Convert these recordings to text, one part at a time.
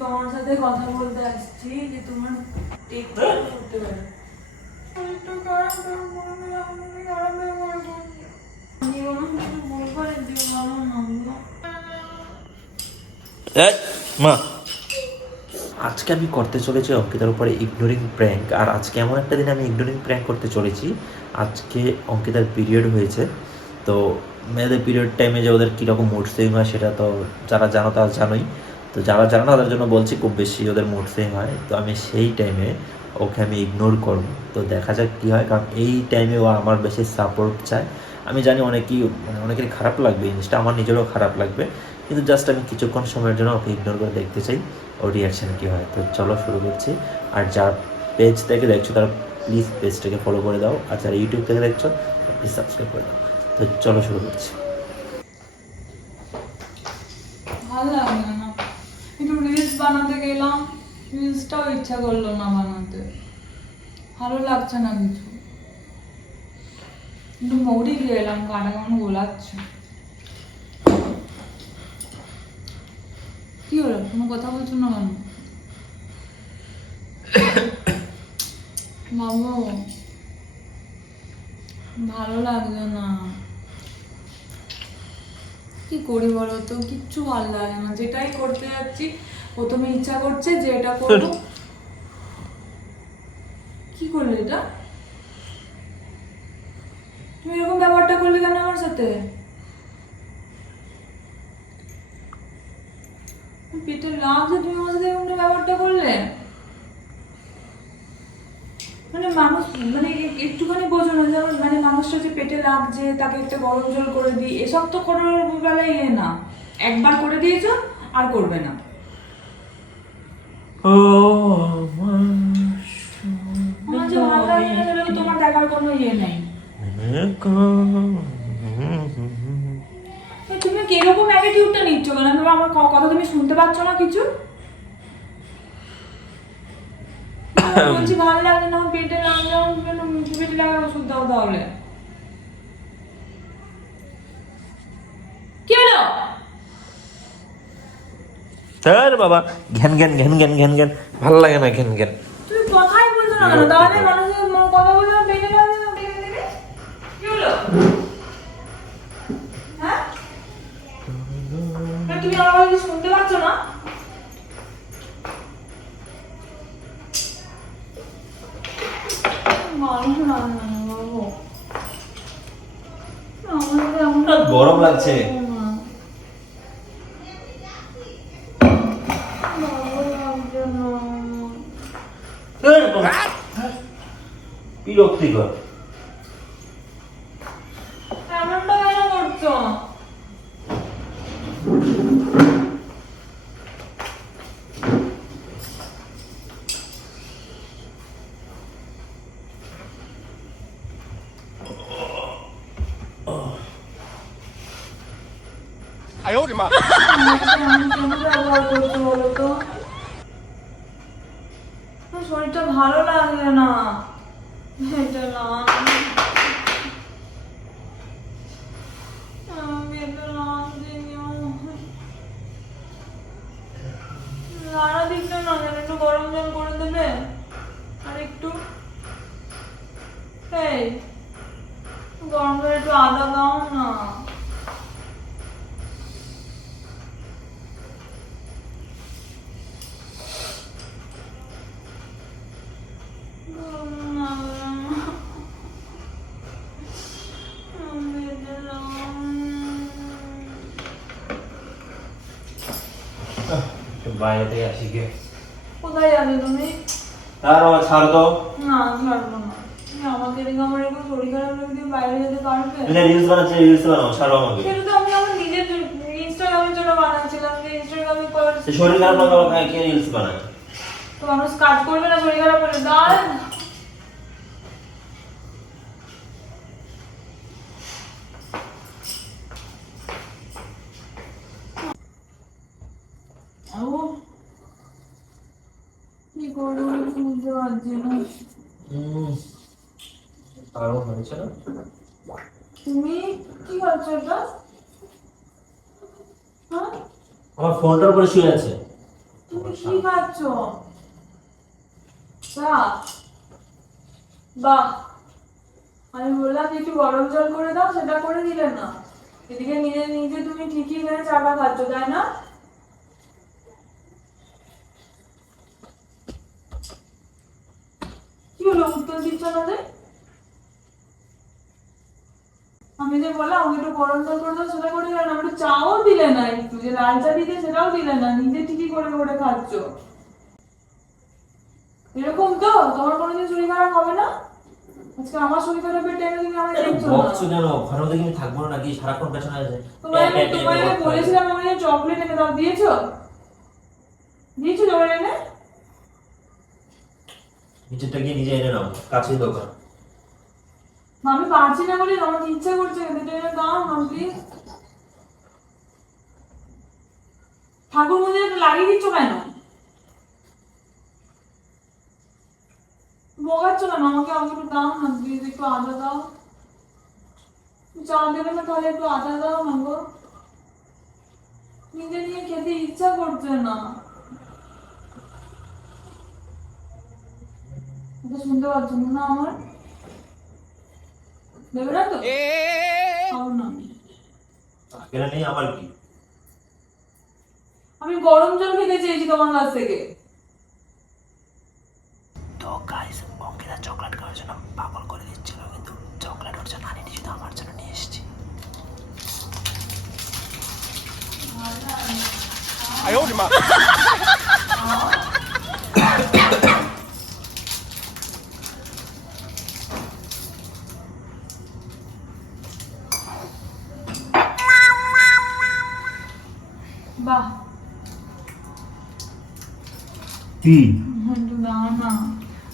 তোমার সাথে কথা বলতে আসছি যে তোমার করতে পারে মা আজকে আমি করতে চলেছি অঙ্কিতার উপরে ইগনোরিং প্র্যাঙ্ক। আর আজকে এমন একটা দিন আমি ইগনোরিং প্র্যাঙ্ক করতে চলেছি। আজকে অঙ্কিতার পিরিয়ড হয়েছে, তো মেয়েদের পিরিয়ড টাইমে যে ওদের কীরকম মুড সুইং হয় সেটা তো যারা জানো তারা জানোই। তো যারা জানো না তাদের জন্য বলছি, খুব বেশি ওদের মুড সুইং হয়। তো আমি সেই টাইমে ওকে আমি ইগনোর করবো, তো দেখা যাক কী হয়। কারণ এই টাইমে ও আমার বেশি সাপোর্ট চায়। আমি জানি অনেকেই অনেকেরই খারাপ লাগবে, জিনিসটা আমার নিজেরও খারাপ লাগবে, কিন্তু জাস্ট আমি কিছুক্ষণ সময়ের জন্য ওকে ইগনোর করে দেখতে চাই ওর রিয়াকশান কী হয়। তো চলো শুরু করছি। আর যার পেজ থেকে দেখছো তারা প্লিজ পেজটাকে ফলো করে দাও, আর যারা ইউটিউব থেকে দেখছো প্লিজ সাবস্ক্রাইব করে দাও। তো চলো শুরু করছি। ভালো লাগলো না, একটু রিলস বানাতে গেলাম, রিলসটাও ইচ্ছা করলো না বানাতে, ভালো লাগছে না কিছু। একটু মৌরি দিয়ে এলাম, গাটা কেমন গোলাচ্ছে। কি হলো, কোনো কথা বলছো না কেন বাবু? ভালো লাগছে না, কি করি বলো তো, কিচ্ছু ভালো লাগে না। যেটাই করতে যাচ্ছি প্রথমে ইচ্ছা করছে যে এটা করবো। কি করলে এটা? তুমি এরকম ব্যাপারটা করলে কেন আমার সাথে? পেটে লাগছে, তুমি আমার সাথে এরকম ব্যাপারটা করলে? মানে মানুষ মানে একটুখানি বোঝো না, যেমন মানে মানুষটা যে পেটে লাগছে তাকে একটা গরম জল করে দিই, এসব তো করার বেলায় ইয়ে না। একবার করে দিয়েছো আর করবে না। আমার যে ভালো লাগে না গেলেও তোমার দেখার কোনো ইয়ে নেই। তুমি কিরকম অ্যাটিটিউডটা নিচ্ছ কেন? আমার কথা তুমি শুনতে পাচ্ছ না কিছু? বলছি ভালো লাগে না, পেটে লাগলো, পেটে লাগার ওষুধ দাও তাহলে। কি হলো? স্যার বাবা ঘ্যান ঘ্যান ঘ্যান ঘ্যান ঘ্যান ঘ্যান, ভালো লাগে না ঘ্যান ঘ্যান। তুমি কথাই বলছো না কেন? তাহলে মানুষের কথা বললাম পেটে লাগছে না, পেটে লেগে কি হলো? হ্যাঁ, তুমি আমার কথা শুনতে পাচ্ছ না? গরম লাগছে, বিরক্তিকর। এমনটা কেন করছো? শরীরটা ভালো লাগে না, এটা না লাড়া দিচ্ছে না, একটু গরম জল করে দেবে আর একটু গরম জল একটু আদা দাও না। বাইরে থেকে আসি গে। কোথায় যাবে তুমি? আর বাবা ছাড় দাও না, ছাড়বো না। তুমি আমাকে রেখে আমার এরকম শরীর খারাপ লাগে, তুমি বাইরে যেতে পারবে? তুমি রিলস বানাচ্ছি, রিলস বানাও, ছাড়ো আমাকে। সেটা তো আমি আমার নিজের ইনস্টাগ্রামের জন্য বানাচ্ছিলাম, যে ইনস্টাগ্রামে শরীর খারাপ লাগলে বাবা কে রিলস বানায়? তো মানুষ কাজ করবে না শরীর খারাপ হলে? দাঁড়ান, কি করবো বুঝতে পারছি না। কারণ হচ্ছে না? তুমি কি করছো এটা? হ্যাঁ, আমার ফোনটার উপরে শুয়ে আছে। তুমি কি খাচ্ছ? চা? বাহ, আমি বললাম যে একটু গরম জল করে দাও, সেটা করে দিলে না। এদিকে নিজে নিজে তুমি ঠিকই এখানে চাটা খাচ্ছ, তাই না? কি হলো, উত্তর দিচ্ছ না যে? আমি যে বললাম আমাকে একটু গরম জল করে দাও, সেটা করে দিলে না। একটু চাও দিলে না, একটু যে লাল চা দিতে সেটাও দিলে না, নিজে ঠিকই করে করে খাচ্ছ। এরকম তো তোমার কোনোদিন শরীর খারাপ হবে না? আজকে আমার শরীর খারাপের টাইমে তুমি আমাকে দেখছো না। বকছো কেন? ঘরের মধ্যে কি আমি থাকবো না নাকি? সারাক্ষণ পেছনে আছে। তোমায় বলেছিলাম আমাকে চকলেট এনে দাও, দিয়েছো? দিয়েছো চকলেট এনে? নিচেরটা গিয়ে নিজে এনে নাও, কাছেই দোকান। আমি পারছি না বলে আমার ইচ্ছা করছে, কিন্তু এনে দাও না প্লিজ। ঠাকুর মন্দিরে লাগিয়ে দিচ্ছ কেন? বকাচ্ছ কেন আমাকে? আমাকে একটু দাও না প্লিজ, একটু আদা দাও। চা দেবে না তাহলে একটু আদা দাও না গো। নিজে নিয়ে খেতে ইচ্ছা করছে না। এটা শুনতে পাচ্ছ না আমার? দেবে না তো? খাবো না আমি। এটা নেই আমার কি? আমি গরম জল খেতে চেয়েছি তোমার কাছ থেকে। তো গাইস, অঙ্কিতা চকলেট খাওয়ার জন্য পাগল করে দিচ্ছিল, কিন্তু চকলেট ওর জন্য আনিনি, শুধু আমার জন্য নিয়ে এসেছি। বাহ, কি? একটু দাও না।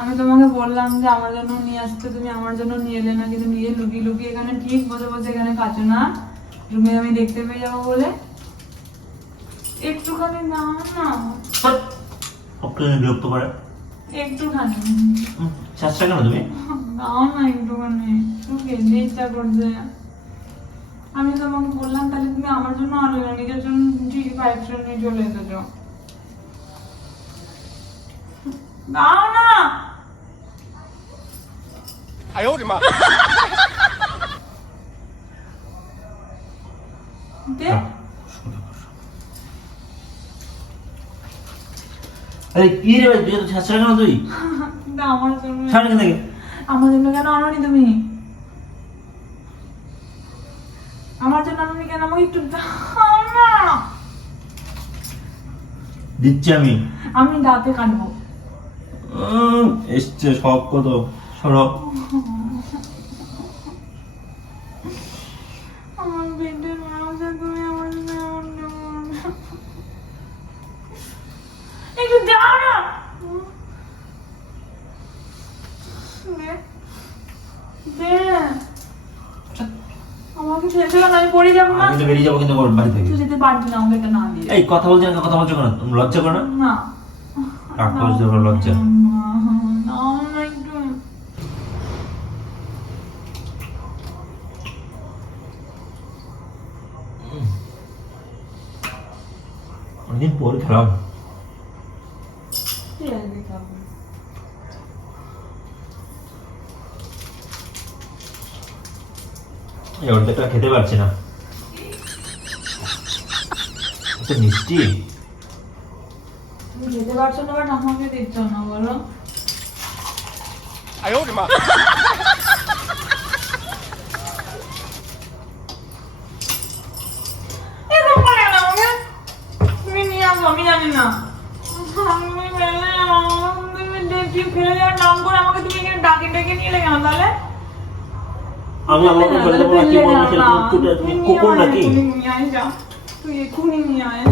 আমি তোমাকে বললাম যে আমার জন্য নিয়ে আসতে, তুমি আমার জন্য নিয়ে এলে না, কিন্তু নিজে লুকিয়ে লুকিয়ে এখানে ঠিক বসে বসে এখানে খাচ্ছ না, রুমে আমি দেখতে পেয়ে যাবো বলে। একটুখানি দাও না, আপনাকে বিরক্ত করে? একটুখানি চেষ্টা কেন তুমি? দাও না, একটুখানি। একটু খেতে ইচ্ছা করছে। আমি তোমাকে বললাম, তাহলে তুমি আমার জন্য আনলে না, নিজের জন্য ঠিক 5 নিয়ে চলে এসেছো। দাও না। দে। আরে কি রে ভাই, তুই তো চেষ্টা কেন তুই? দা আমার জন্য। ছাড় এখান থেকে। আমার জন্য কেন আনোনি তুমি? আমার জন্য আনোনি কেন? আমাকে একটু দাও না। দিচ্ছি আমি। আমি দাঁতে কাটবো। এসছে সব কত। সরব। আমার পেটের মানুষে তুমি আমার জন্য এমন কেমন? একটু দাও না। দে। দে। আমাকে ছেড়ে দাও না, আমি পড়ে যাবো না। আমি তো বেরিয়ে যাবো কিন্তু ওর বাড়ি থেকে। তুই যেতে পারবি না, আমাকে এটা না দিয়ে। এই কথা বলছো না, কথা বলছো কেন? তুমি লজ্জা করো না? না। রাগ করছো বড় লজ্জা। নাও না একটু। অনেকদিন পর খেলাম। ঠিক আছে, খাবো। এই অর্ধেকটা খেতে পারছি না, এত মিষ্টি। তুমি খেতে পারছো না, বাট আমাকে দিচ্ছ না, বলো? এরকম করে না আমাকে। তুমি নিয়ে আসো, আমি জানি না। আমি ফেলে তুমি দেখি ফেলে যাওয়ার নাম করে আমাকে তুমি এখানে ডাকে ডেকে নিয়ে এলে কেন তাহলে? আমি আমাকে বলে দেবো না কি বলবো, সেটা ছুটে কুকুর নাকি? তুই নিয়ে আয়, যা। তুই এক্ষুনি নিয়ে আয়।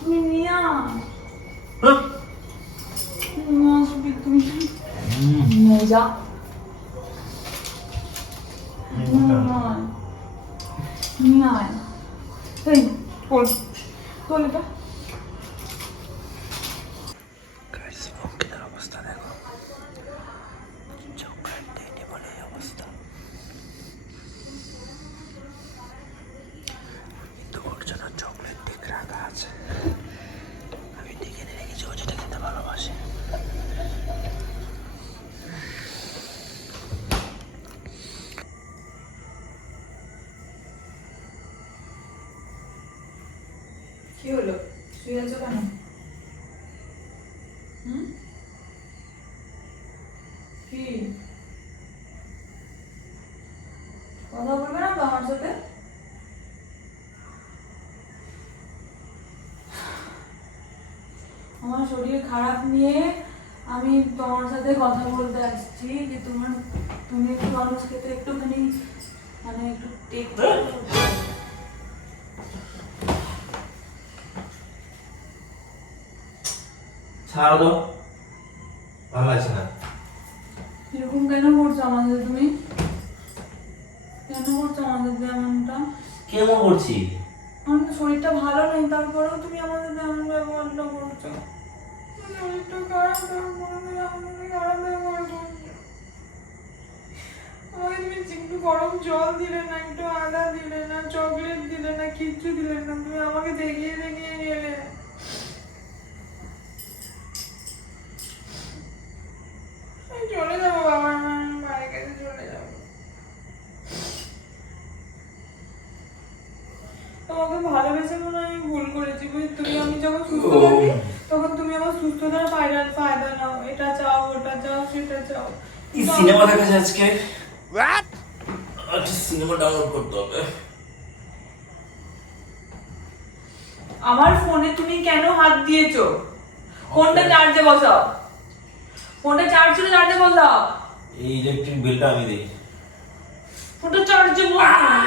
তুই নিয়ে আয়। হ্যাঁ? নিয়ে আসবি তুই। নিয়ে যা। নিয়ে আয়। এই, বল। বল এটা। অঙ্কিতার অবস্থা দেখো, চকলেট দেয়নি বলে কি হলো, শুয়ে আছো কেন? কি কথা বলবে না তো আমার সাথে? আমার শরীর খারাপ নিয়ে আমি তোমার সাথে কথা বলতে আসছি যে তুমি একটু মানুষ খেতে একটুখানি মানে একটু টেক ছাড়ো তো, ভালো লাগছে না। এরকম কেন করছো আমাদের তুমি? কেন করছো আমাদের এমনটা? কেমন করছি? আমার শরীরটা ভালো নেই, তারপরেও তুমি আমাদের এমন ব্যবহারটা করছো। শরীরটা খারাপ, তারপরে আমাদের খারাপ ব্যবহার করছো। আমাকে তুমি একটু গরম জল দিলে না, একটু আদা দিলে না, চকলেট দিলে না, কিচ্ছু দিলে না, তুমি আমাকে দেখিয়ে দেখিয়ে গেলে। আমি চলে যাবো বাবা, আমার মায়ের কাছে চলে যাবো। তোমাকে ভালোবেসে মনে হয় আমি ভুল করেছি, বুঝি তুমি আমি যখন সুস্থ থাকি তখন তুমি আমার সুস্থতার ফায়দা নাও, এটা চাও ওটা চাও সেটা চাও। সিনেমা দেখা যায় আজকে, সিনেমা ডাউনলোড করতে হবে। আমার ফোনে তুমি কেন হাত দিয়েছো? ফোনটা চার্জে বসাও, ফোনটা চার্জে বসাও। এই ইলেকট্রিক বিলটা আমি দিই। ফোনটা চার্জে বসাও।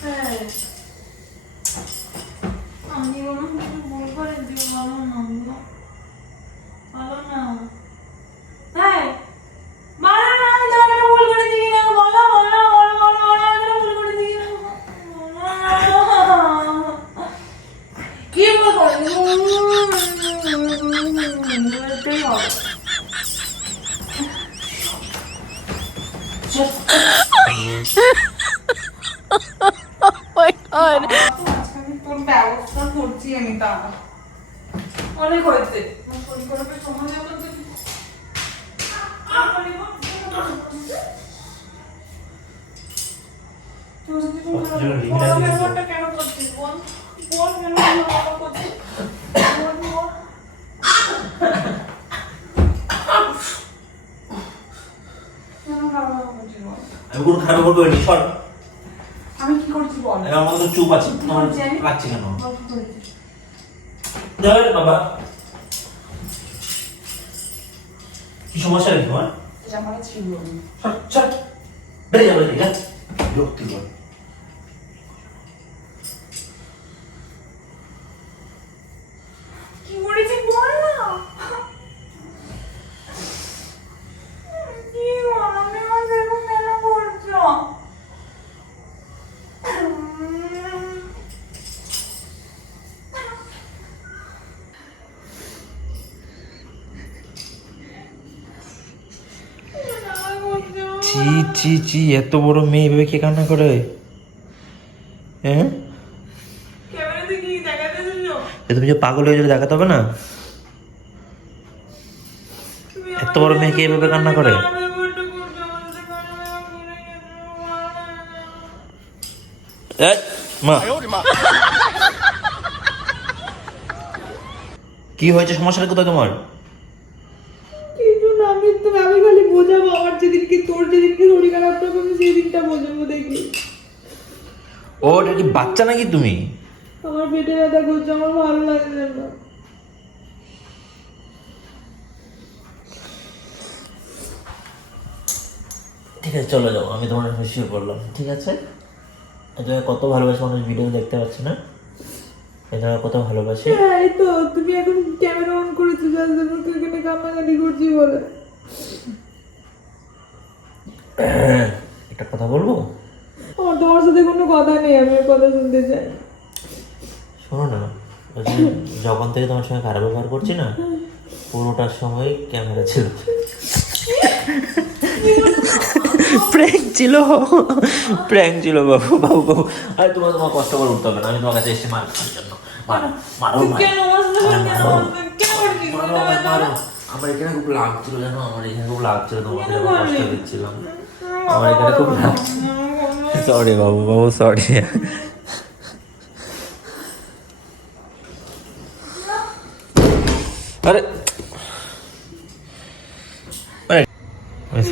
হ্যাঁ, আমি ওরকম কিছু ভুল করেছি, ভালো না ভালো না। হ্যাঁ বলো না, আমি তোমাকে একটা ভুল করেছি কিনা, বলো বলো বলো বলো বলো, আমি একটা ভুল করেছি কিনা, কি ভুল করেছি? এটাই হবে। তোর ব্যবস্থা করছি আমি, তা অনেক হয়েছে। শরীর খারাপের সময় যখন তুমি ব্যবহারটা কেন করছিস বল, বল কেন ব্যবহার করছিস, বল বল। কেন খারাপ ব্যবহার করছিস বল? আমি কোনো খারাপ ব্যবহার করিনি, সর। আমি কি করছি বল? আমার মতো তো চুপ আছি, তোমার লাগছে কেন? যাও রে বাবা, কি সমস্যা নেই তোমার? আমার ছিল সর সর, বেরিয়ে যাবে ঠিক আছে, বিরক্তি কর। কি করেছি বল না। কি আমি আমার এরকম কেন করছো? চি চি চি, এত বড় মেয়ে ভেবে কে কান্না করে? হ্যাঁ, ক্যামেরাতে কি দেখাতে দিছো? তুমি যে পাগল হয়ে যদি দেখাতে হবে না। এত বড় মেয়ে কে এভাবে কান্না করে? মা, কি হয়েছে? সমস্যাটা কোথায় তোমার? কিছু না, আমি খালি বোঝাবো আমার যেদিনকে তোর যেদিনকে শরীর খারাপ থাকবে আমি সেই দিনটা বোঝাবো দেখি। ও এটা কি বাচ্চা নাকি তুমি? আমার পেটে ব্যথা করছে, আমার ভালো লাগছে না। ঠিক আছে চলে যাও, আমি তোমার শুয়ে পড়লাম, ঠিক আছে? এটা কত ভালোবাসে মানুষ, ভিডিও দেখতে পাচ্ছে না? এটা কত ভালোবাসে। হ্যাঁ, এই তো তুমি এখন ক্যামেরা অন করেছো যার জন্য তুই এখানে কান্নাকাটি করছি বলে। একটা কথা বলবো? আমার তোমার সাথে কোনো কথা নেই, আমি আর কথা শুনতে চাই না। শোনো না, ওই যে যখন থেকে তোমার সঙ্গে খারাপ ব্যবহার করছি না, পুরোটার সময় ক্যামেরা ছিল। প্র্যাঙ্ক ছিল, প্র্যাঙ্ক ছিল বাবু বাবু বাবু। আর তোমার কষ্ট করে উঠতে হবে না, আমি তোমার কাছে এসে মার খাওয়ার জন্য। মারো মারো তুই কেন আমার সাথে কেন মারো। কেন করছিস মারো আমায় মারো। আমার এখানে খুব লাগছিল জানো, আমার এখানে খুব লাগছিল, তোমাকে কেন আমি কষ্ট করলি? দিচ্ছিলাম। আমার এখানে খুব লাগছিল। সরি বাবু, বাবু সরি। আরে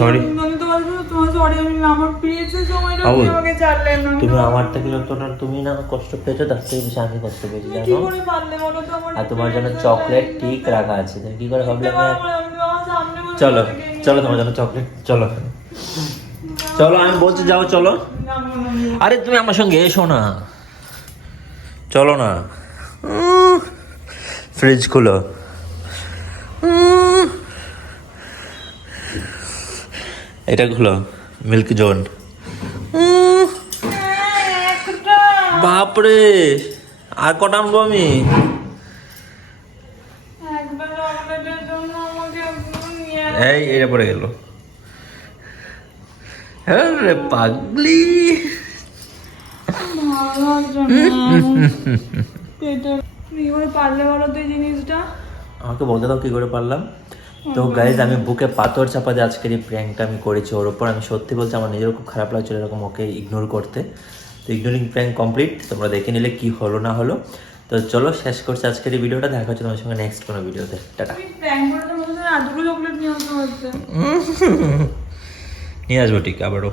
সরি আমি তোমার সরি, আমি আমার পিরিয়ডসের সময়টা বাবু, তুমি আমাকে ছাড়লেন না। তুমি আমার থেকে যতটা তুমি না কষ্ট পেয়েছো তার থেকে বেশি আমি কষ্ট পেয়েছি কি জানো। করে পারলে বলো তো আমার আর তোমার জন্য চকলেট ঠিক রাখা আছে, তুমি কি করে ভাবলে আমি আমার সামনে বসে চলো থেকে নিয়ে চলো তোমার জন্য চকলেট, চলো চলো আমি বলছি যাও চলো। যাবো না। আরে তুমি আমার সঙ্গে এসো না, চলো না। ফ্রিজ খুলো। এটা খুলো, মিল্ক জোন। একটা বাপরে, আর কটা আনবো আমি? একটা চকলেটের জন্য আমাকে একদম নিয়ে এই এটা পড়ে গেল। আরে পাগলি। ভালো লাগছে না। পেটে কি করে পারলে বলো তো এই জিনিসটা? আমাকে বলতে দাও কি করে পারলাম। তো গাইজ আমি বুকে পাথর চাপা দিয়ে আজকের এই প্র্যাঙ্কটা আমি করেছি ওর ওপর। আমি সত্যি বলছি আমার নিজেরও খুব খারাপ লাগছিল এরকম ওকে ইগনোর করতে। তো ইগনোরিং প্র্যাঙ্ক কমপ্লিট, তোমরা দেখে নিলে কি হলো না হলো। তো চলো শেষ করছি আজকের এই ভিডিওটা, দেখা হচ্ছে তোমার সঙ্গে নেক্সট কোনো ভিডিওতে। টাটা। তুমি প্র্যাঙ্ক করে তো মনে হয় এতগুলো চকলেট নিয়ে আসতে পারতে। নিয়ে আসবো ঠিক আবারও।